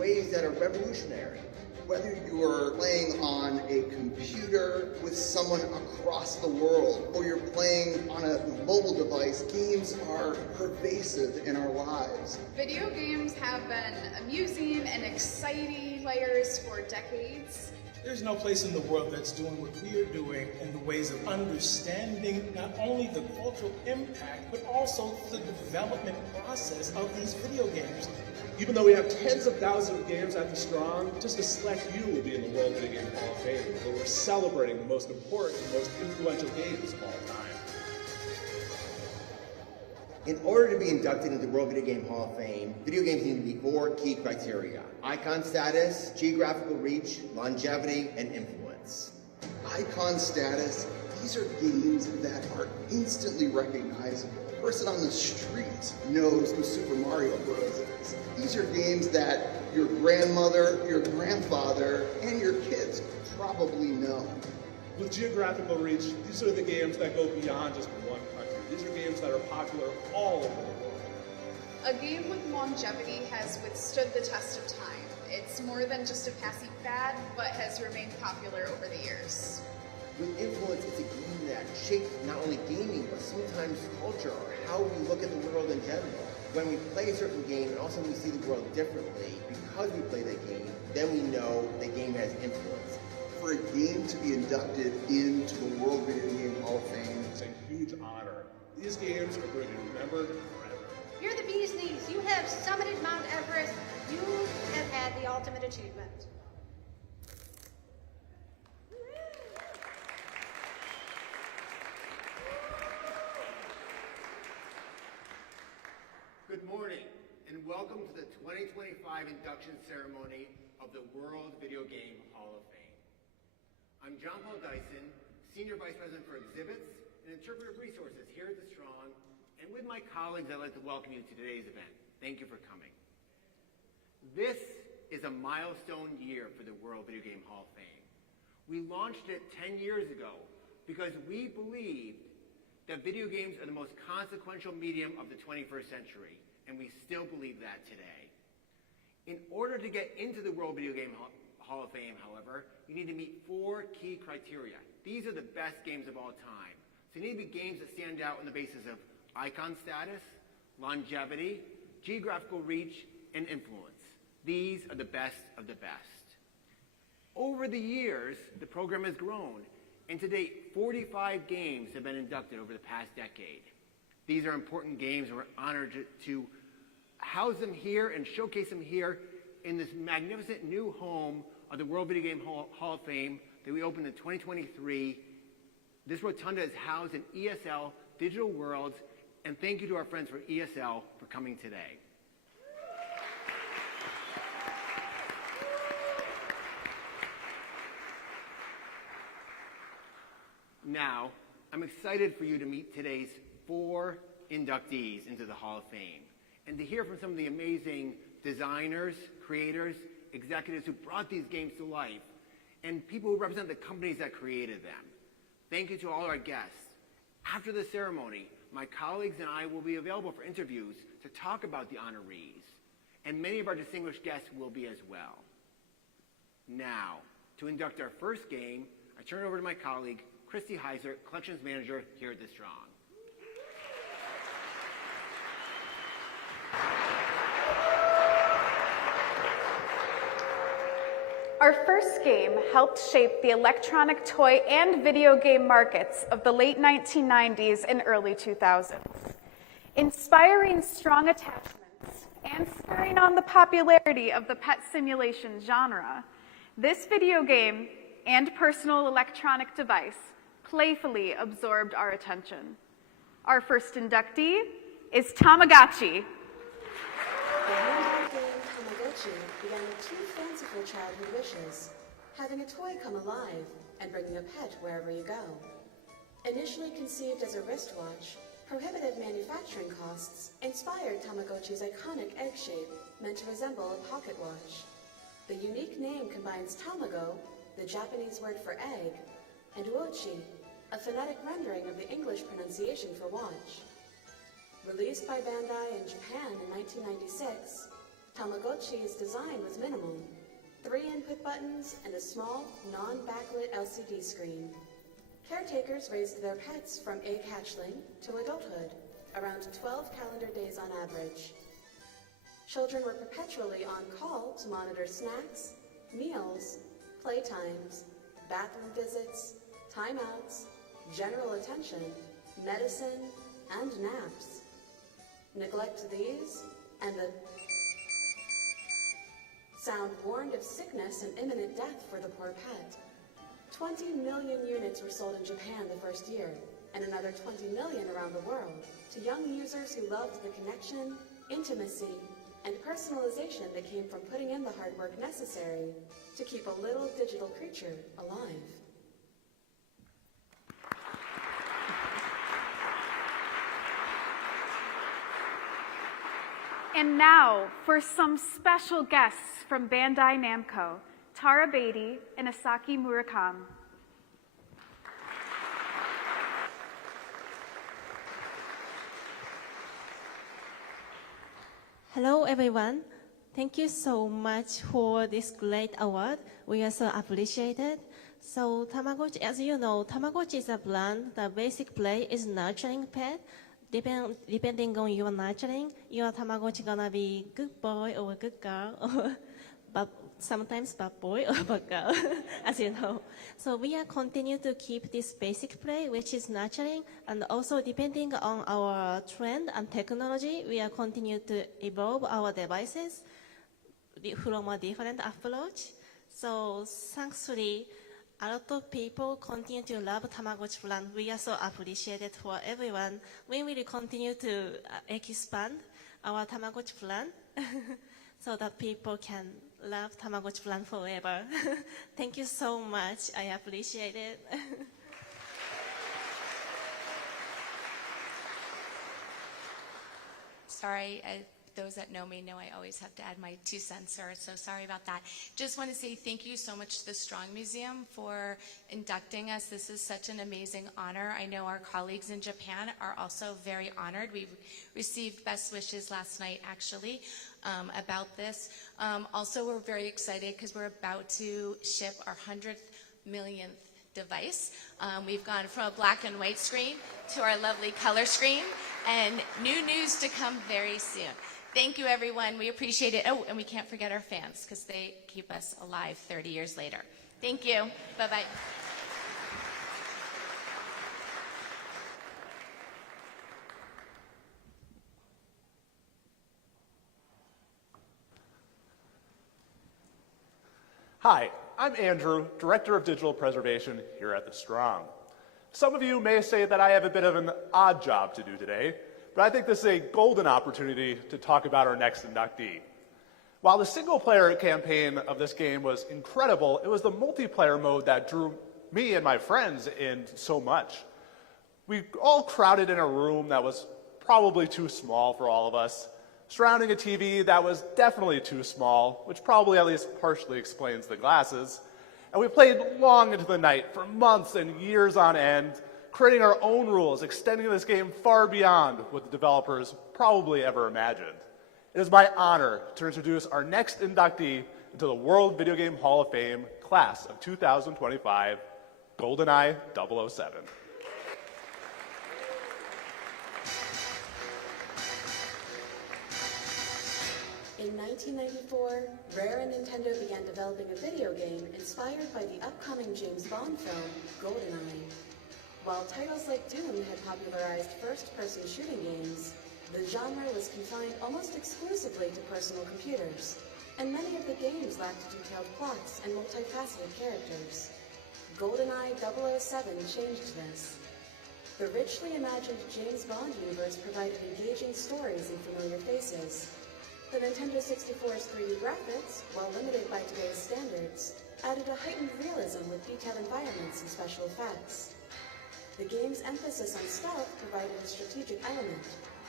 ways that are revolutionary. Whether you're playing on a computer with someone across the world, or you're playing on a mobile device, games are pervasive in our lives. Video games have been amusing and exciting players for decades. There's no place in the world that's doing what we are doing in the ways of understanding not only the cultural impact, but also the development process of these video games. Even though we have tens of thousands of games at the Strong, just a select few will be in the World Video Game Hall of Fame, where we're celebrating the most important and most influential games of all time. In order to be inducted into the World Video Game Hall of Fame, video games need to meet 4 key criteria: icon status, geographical reach, longevity, and influence. Icon status, these are games that are instantly recognizable. A person on the street knows who Super Mario Bros. is. These are games that your grandmother, your grandfather, and your kids probably know. With geographical reach, these are the games that go beyond just one country. These are games that are popular all over the world. A game with longevity has withstood the test of time. It's more than just a passing fad, but has remained popular over the years. With influence, it's a game that shaped not only gaming, but sometimes culture or how we look at the world in general. When we play a certain game and also we see the world differently because we play that game, then we know the game has influence. For a game to be inducted into the World Video Game Hall of Fame, it's a huge honor. These games are going to be remembered forever. You're the bee's knees. You have summited Mount Everest. You have had the ultimate achievement. Good morning, and welcome to the 2025 induction ceremony of the World Video Game Hall of Fame. I'm John Paul Dyson, Senior Vice President for Exhibits and Interpretive Resources here at the Strong, and with my colleagues, I'd like to welcome you to today's event. Thank you for coming. This is a milestone year for the World Video Game Hall of Fame. We launched it 10 years ago because we believed that video games are the most consequential medium of the 21st century, and we still believe that today. In order to get into the World Video Game Hall of Fame, however, you need to meet 4 key criteria. These are the best games of all time. So you need to be games that stand out on the basis of icon status, longevity, geographical reach, and influence. These are the best of the best. Over the years, the program has grown, and to date, 45 games have been inducted over the past decade. These are important games, and we're honored to house them here and showcase them here in this magnificent new home of the World Video Game Hall of Fame that we opened in 2023. This rotunda is housed in ESL Digital Worlds, and thank you to our friends from ESL for coming today. Now, I'm excited for you to meet today's 4 inductees into the Hall of Fame and to hear from some of the amazing designers, creators, executives who brought these games to life, and people who represent the companies that created them. Thank you to all our guests. After the ceremony, my colleagues and I will be available for interviews to talk about the honorees, and many of our distinguished guests will be as well. Now, to induct our first game, I turn it over to my colleague, Christy Heiser, Collections Manager here at The Strong. Our first game helped shape the electronic toy and video game markets of the late 1990s and early 2000s. Inspiring strong attachments and spurring on the popularity of the pet simulation genre, this video game and personal electronic device playfully absorbed our attention. Our first inductee is Tamagotchi. The handheld game Tamagotchi began with 2 fanciful childhood wishes: having a toy come alive and bringing a pet wherever you go. Initially conceived as a wristwatch, prohibitive manufacturing costs inspired Tamagotchi's iconic egg shape, meant to resemble a pocket watch. The unique name combines tamago, the Japanese word for egg, and wochi, a phonetic rendering of the English pronunciation for watch. Released by Bandai in Japan in 1996, Tamagotchi's design was minimal: 3 input buttons and a small, non-backlit LCD screen. Caretakers raised their pets from egg hatchling to adulthood, around 12 calendar days on average. Children were perpetually on call to monitor snacks, meals, playtimes, bathroom visits, timeouts, general attention, medicine, and naps. Neglect these, and the sound warned of sickness and imminent death for the poor pet. 20 million units were sold in Japan the first year, and another 20 million around the world, to young users who loved the connection, intimacy, and personalization that came from putting in the hard work necessary to keep a little digital creature alive. And now, for some special guests from Bandai Namco, Tara Beatty and Asaki Murakami. Hello, everyone. Thank you so much for this great award. We are so appreciated. So Tamagotchi, as you know, Tamagotchi is a brand. The basic play is nurturing pet. Depending on your nurturing, your Tamagotchi gonna be good boy or good girl, or sometimes bad boy or bad girl, as you know. So we are continue to keep this basic play, which is nurturing, and also depending on our trend and technology, we are continue to evolve our devices from a different approach. So thankfully, a lot of people continue to love Tamagotchi brand. We are so appreciated for everyone. We will continue to expand our Tamagotchi brand so that people can love Tamagotchi brand forever. Thank you so much. I appreciate it. Sorry, those that know me know I always have to add my 2 cents, so sorry about that. Just want to say thank you so much to the Strong Museum for inducting us. This is such an amazing honor. I know our colleagues in Japan are also very honored. We received best wishes last night, actually, about this. Also, we're very excited because we're about to ship our 100th millionth device. We've gone from a black and white screen to our lovely color screen, and new news to come very soon. Thank you, everyone. We appreciate it. Oh, and we can't forget our fans because they keep us alive 30 years later. Thank you. Bye-bye. Hi, I'm Andrew, Director of Digital Preservation here at The Strong. Some of you may say that I have a bit of an odd job to do today, but I think this is a golden opportunity to talk about our next inductee. While the single-player campaign of this game was incredible, it was the multiplayer mode that drew me and my friends in so much. We all crowded in a room that was probably too small for all of us, surrounding a TV that was definitely too small, which probably at least partially explains the glasses, and we played long into the night for months and years on end, creating our own rules, extending this game far beyond what the developers probably ever imagined. It is my honor to introduce our next inductee into the World Video Game Hall of Fame, class of 2025, GoldenEye 007. In 1994, Rare and Nintendo began developing a video game inspired by the upcoming James Bond film, GoldenEye. While titles like Doom had popularized first-person shooting games, the genre was confined almost exclusively to personal computers, and many of the games lacked detailed plots and multifaceted characters. GoldenEye 007 changed this. The richly imagined James Bond universe provided engaging stories and familiar faces. The Nintendo 64's 3D graphics, while limited by today's standards, added a heightened realism with detailed environments and special effects. The game's emphasis on stealth provided a strategic element,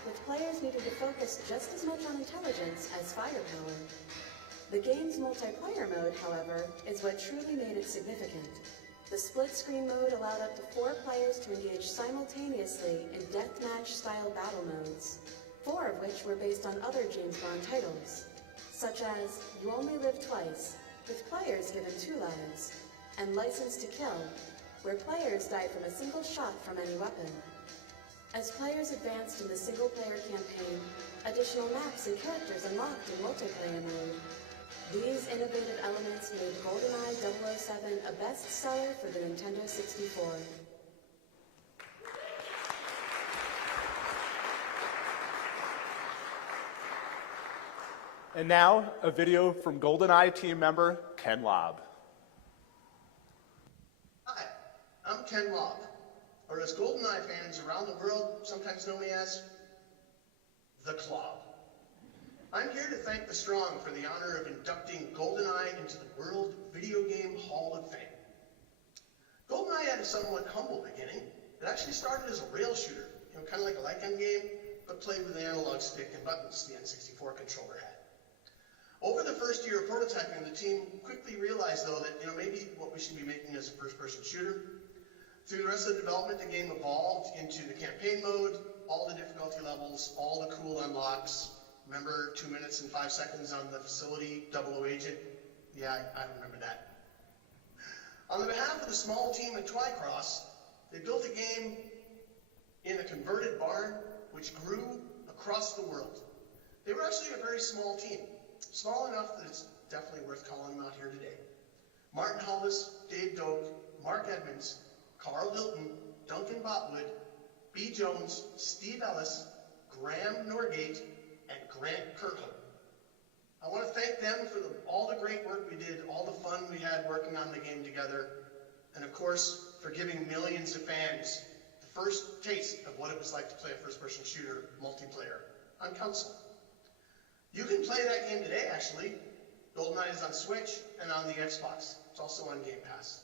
with players needing to focus just as much on intelligence as firepower. The game's multiplayer mode, however, is what truly made it significant. The split-screen mode allowed up to 4 players to engage simultaneously in deathmatch-style battle modes, 4 of which were based on other James Bond titles. such as You Only Live Twice, with players given 2 lives, and License to Kill, where players died from a single shot from any weapon. As players advanced in the single-player campaign, additional maps and characters unlocked in multiplayer mode. These innovative elements made GoldenEye 007 a bestseller for the Nintendo 64. And now, a video from GoldenEye team member Ken Lobb. Hi, I'm Ken Lobb, or as GoldenEye fans around the world sometimes know me as, the Clob. I'm here to thank the Strong for the honor of inducting GoldenEye into the World Video Game Hall of Fame. GoldenEye had a somewhat humble beginning. It actually started as a rail shooter, kind of like a Lycan game, but played with an analog stick and buttons the N64 controller had. Over the first year of prototyping, the team quickly realized, though, that maybe what we should be making is a first-person shooter. Through the rest of the development, the game evolved into the campaign mode, all the difficulty levels, all the cool unlocks. Remember 2 minutes and 5 seconds on the facility, 00 agent? Yeah, I remember that. On the behalf of the small team at Twycross, they built a game in a converted barn which grew across the world. They were actually a very small team, small enough that it's definitely worth calling them out here today. Martin Hollis, Dave Doak, Mark Edmonds, Carl Hilton, Duncan Botwood, B. Jones, Steve Ellis, Graham Norgate, and Grant Kirkhope. I want to thank them for all the great work we did, all the fun we had working on the game together, and of course, for giving millions of fans the first taste of what it was like to play a first-person shooter multiplayer on console. You can play that game today, actually. GoldenEye is on Switch and on the Xbox. It's also on Game Pass.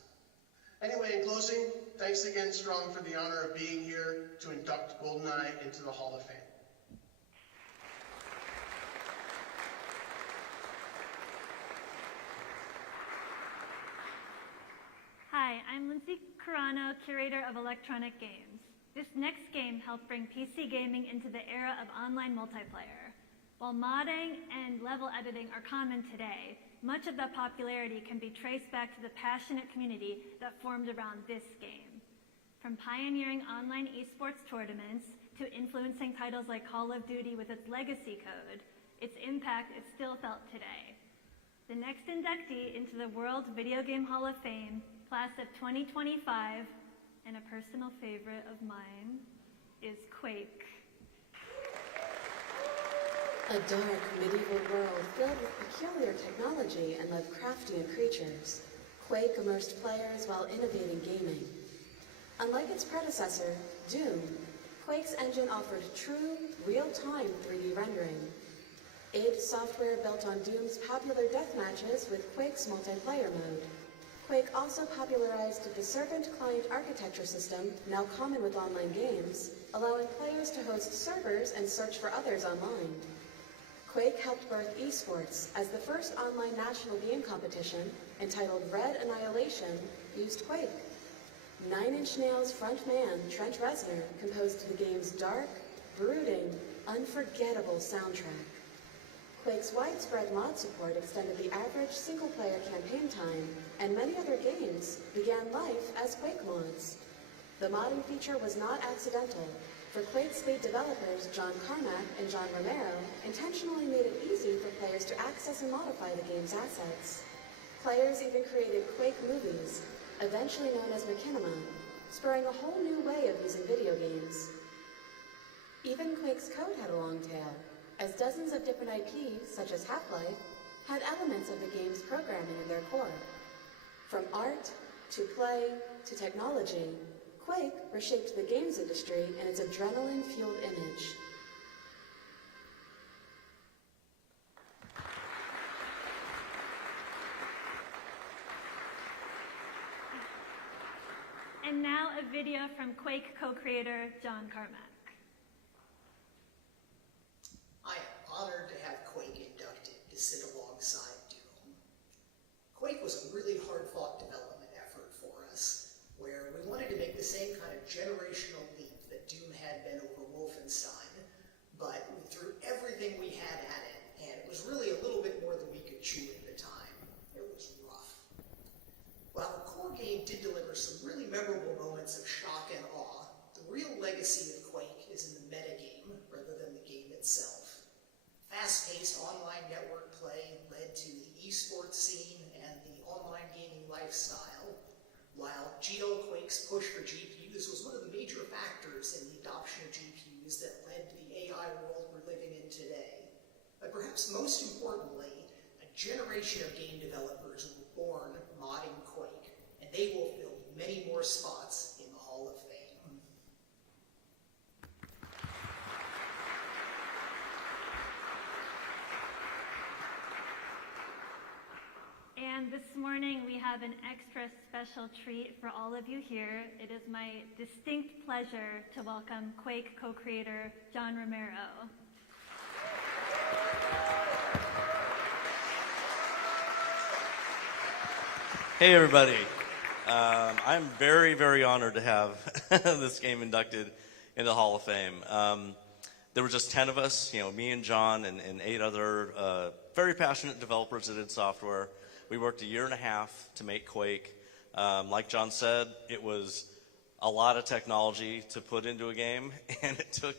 Anyway, in closing, thanks again, Strong, for the honor of being here to induct GoldenEye into the Hall of Fame. Hi, I'm Lindsay Carano, Curator of Electronic Games. This next game helped bring PC gaming into the era of online multiplayer. While modding and level editing are common today, much of that popularity can be traced back to the passionate community that formed around this game. From pioneering online esports tournaments to influencing titles like Call of Duty with its legacy code, its impact is still felt today. The next inductee into the World Video Game Hall of Fame, class of 2025, and a personal favorite of mine, is Quake. A dark medieval world filled with peculiar technology and Lovecraftian creatures, Quake immersed players while innovating gaming. Unlike its predecessor, Doom, Quake's engine offered true, real-time 3D rendering. id Software built on Doom's popular deathmatches with Quake's multiplayer mode. Quake also popularized the servant client architecture system, now common with online games, allowing players to host servers and search for others online. Quake helped birth esports, as the first online national game competition, entitled Red Annihilation, used Quake. Nine Inch Nails frontman Trent Reznor composed the game's dark, brooding, unforgettable soundtrack. Quake's widespread mod support extended the average single-player campaign time, and many other games began life as Quake mods. The modding feature was not accidental, for Quake's lead developers John Carmack and John Romero intentionally made it easy for players to access and modify the game's assets. Players even created Quake movies, eventually known as Machinima, spurring a whole new way of using video games. Even Quake's code had a long tail, as dozens of different IPs, such as Half-Life, had elements of the game's programming in their core. From art, to play, to technology, Quake reshaped the games industry and its adrenaline-fueled image. And now a video from Quake co-creator John Carmack. I am honored to have Quake inducted to sit alongside Doom. Quake was a really hard-fought development effort for us, where we wanted to make the same kind of generational leap that Doom had been over Wolfenstein, but we threw everything we had at it, and it was really a little bit more game did deliver some really memorable moments of shock and awe, the real legacy of Quake is in the metagame rather than the game itself. Fast-paced online network play led to the esports scene and the online gaming lifestyle, while GL Quake's push for GPUs was one of the major factors in the adoption of GPUs that led to the AI world we're living in today. But perhaps most importantly, a generation of game developers were born modding Quake, and they will fill many more spots in the Hall of Fame. And this morning we have an extra special treat for all of you here. It is my distinct pleasure to welcome Quake co-creator John Romero. Hey everybody, I'm very, very honored to have this game inducted into the Hall of Fame. There were just 10 of us, me and John and 8 other very passionate developers that did software. We worked 1.5 years to make Quake. Like John said, it was a lot of technology to put into a game, and it took,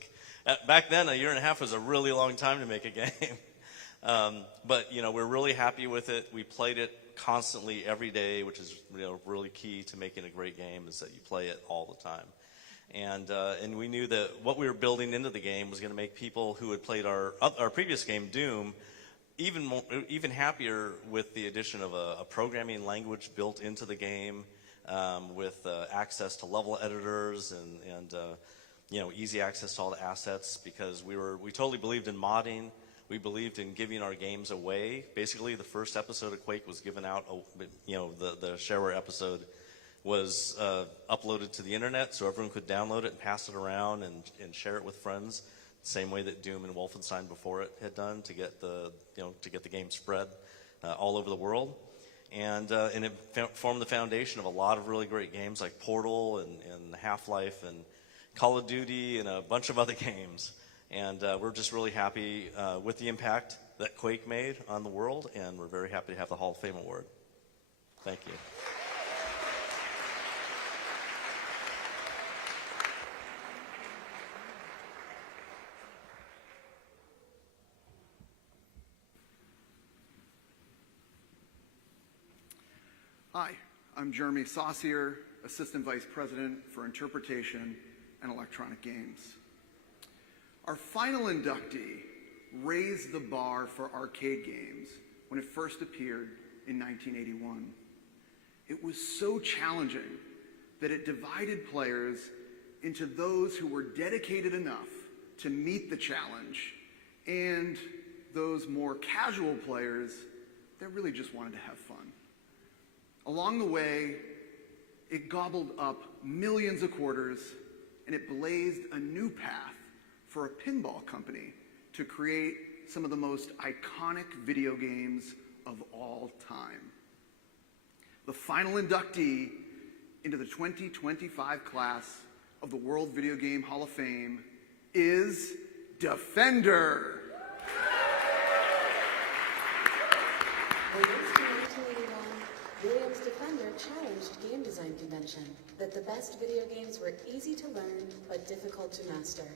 back then 1.5 years was a really long time to make a game. But we're really happy with it. We played it constantly every day, which is really key to making a great game, is that you play it all the time. And we knew that what we were building into the game was going to make people who had played our previous game, Doom, even happier with the addition of a programming language built into the game, with access to level editors and easy access to all the assets, because we totally believed in modding. We believed in giving our games away. Basically, the first episode of Quake was given out, the shareware episode was uploaded to the internet so everyone could download it and pass it around and share it with friends, the same way that Doom and Wolfenstein before it had done to get the game spread all over the world. And it formed the foundation of a lot of really great games like Portal and Half-Life and Call of Duty and a bunch of other games. And we're just really happy with the impact that Quake made on the world, and we're very happy to have the Hall of Fame award. Thank you. Hi, I'm Jeremy Saucier, Assistant Vice President for Interpretation and Electronic Games. Our final inductee raised the bar for arcade games when it first appeared in 1981. It was so challenging that it divided players into those who were dedicated enough to meet the challenge and those more casual players that really just wanted to have fun. Along the way, it gobbled up millions of quarters, and it blazed a new path for a pinball company to create some of the most iconic video games of all time. The final inductee into the 2025 class of the World Video Game Hall of Fame is Defender. Released in 1981, Williams' Defender challenged game design convention that the best video games were easy to learn but difficult to master.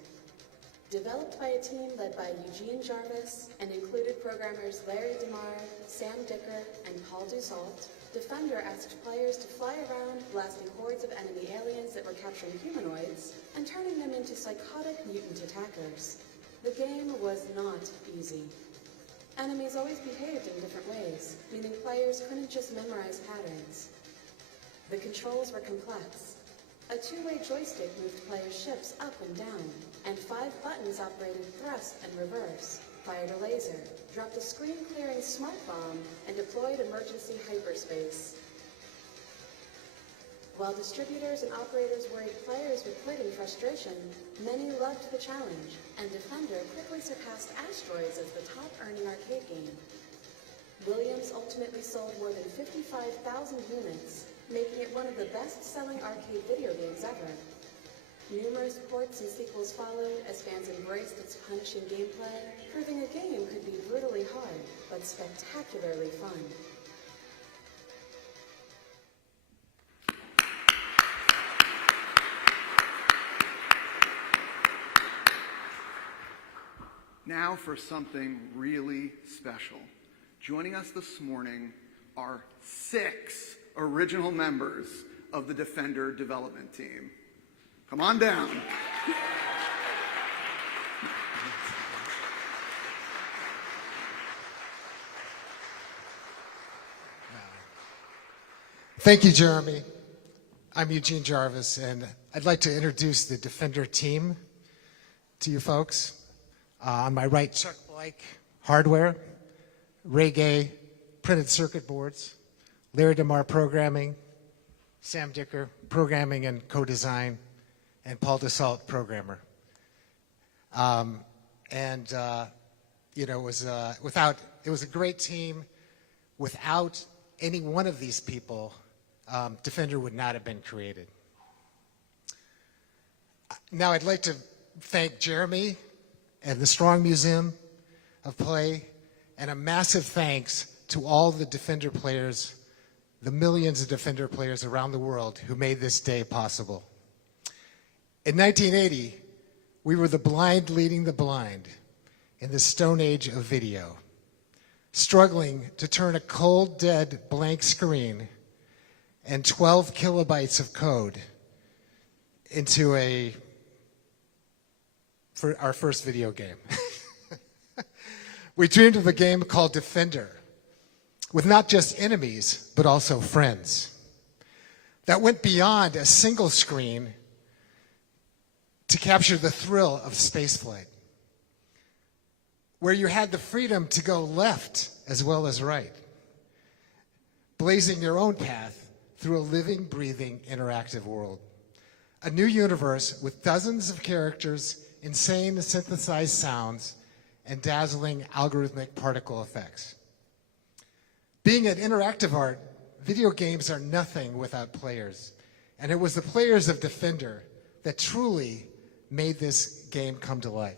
Developed by a team led by Eugene Jarvis and included programmers Larry DeMar, Sam Dicker, and Paul Dussault, Defender asked players to fly around, blasting hordes of enemy aliens that were capturing humanoids and turning them into psychotic mutant attackers. The game was not easy. Enemies always behaved in different ways, meaning players couldn't just memorize patterns. The controls were complex. A two-way joystick moved players' ships up and down, and 5 buttons operated thrust and reverse, fired a laser, dropped a screen-clearing smart bomb, and deployed emergency hyperspace. While distributors and operators worried players would quit in frustration, many loved the challenge, and Defender quickly surpassed Asteroids as the top-earning arcade game. Williams ultimately sold more than 55,000 units, making it one of the best-selling arcade video games ever. Numerous ports and sequels followed as fans embraced its punishing gameplay, proving a game could be brutally hard, but spectacularly fun. Now for something really special. Joining us this morning are 6 original members of the Defender development team. Come on down. Thank you, Jeremy. I'm Eugene Jarvis, and I'd like to introduce the Defender team to you folks. On my right, Chuck Blake, hardware, Ray Gay, printed circuit boards, Larry DeMar, programming, Sam Dicker, programming and co-design, and Paul Dassault, programmer. It was a great team. Without any one of these people, Defender would not have been created. Now I'd like to thank Jeremy and the Strong Museum of Play, and a massive thanks to all the Defender players, the millions of Defender players around the world who made this day possible. In 1980, we were the blind leading the blind in the Stone Age of video, struggling to turn a cold, dead, blank screen and 12 kilobytes of code into our first video game. We dreamed of a game called Defender, with not just enemies, but also friends, that went beyond a single screen to capture the thrill of spaceflight, where you had the freedom to go left as well as right, blazing your own path through a living, breathing, interactive world. A new universe with dozens of characters, insane synthesized sounds, and dazzling algorithmic particle effects. Being an interactive art, video games are nothing without players. And it was the players of Defender that truly made this game come to life.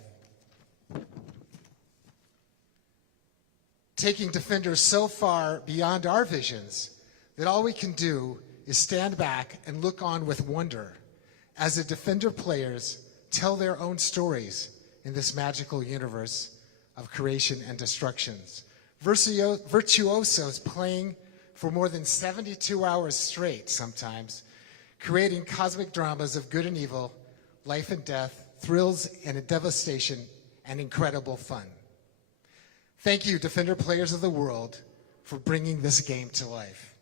Taking Defender so far beyond our visions that all we can do is stand back and look on with wonder as the Defender players tell their own stories in this magical universe of creation and destructions. Virtuosos playing for more than 72 hours straight sometimes, creating cosmic dramas of good and evil, life and death, thrills and devastation, and incredible fun. Thank you, Defender players of the world, for bringing this game to life.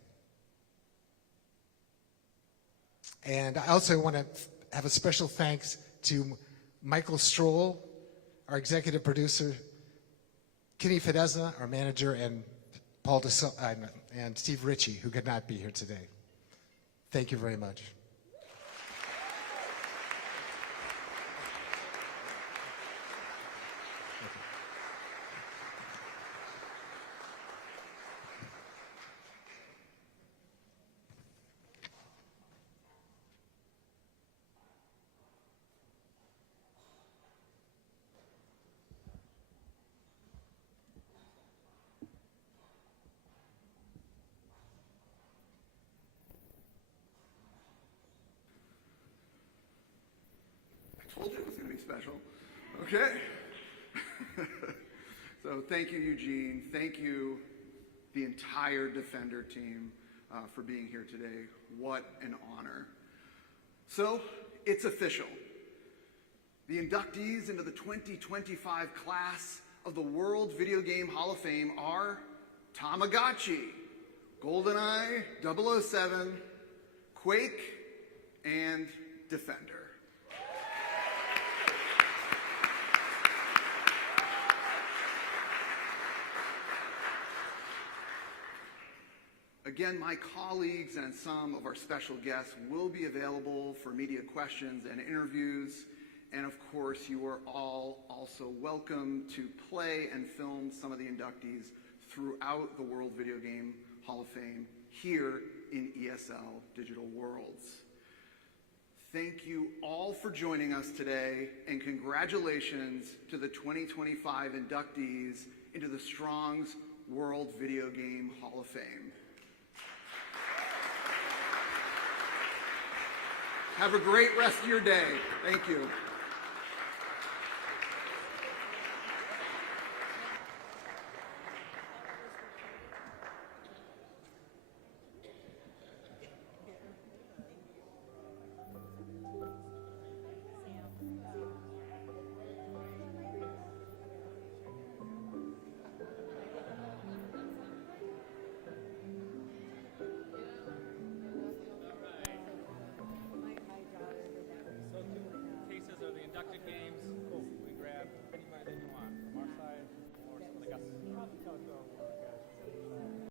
And I also want to have a special thanks to Michael Stroll, our executive producer, Kenny Fidesza, our manager, and Paul Dassault, and Steve Ritchie, who could not be here today. Thank you very much. Told you it was going to be special. Okay. So thank you, Eugene. Thank you, the entire Defender team, for being here today. What an honor. So it's official. The inductees into the 2025 class of the World Video Game Hall of Fame are Tamagotchi, GoldenEye, 007, Quake, and Defender. Again, my colleagues and some of our special guests will be available for media questions and interviews. And of course, you are all also welcome to play and film some of the inductees throughout the World Video Game Hall of Fame here in ESL Digital Worlds. Thank you all for joining us today, and congratulations to the 2025 inductees into the Strong's World Video Game Hall of Fame. Have a great rest of your day. Thank you.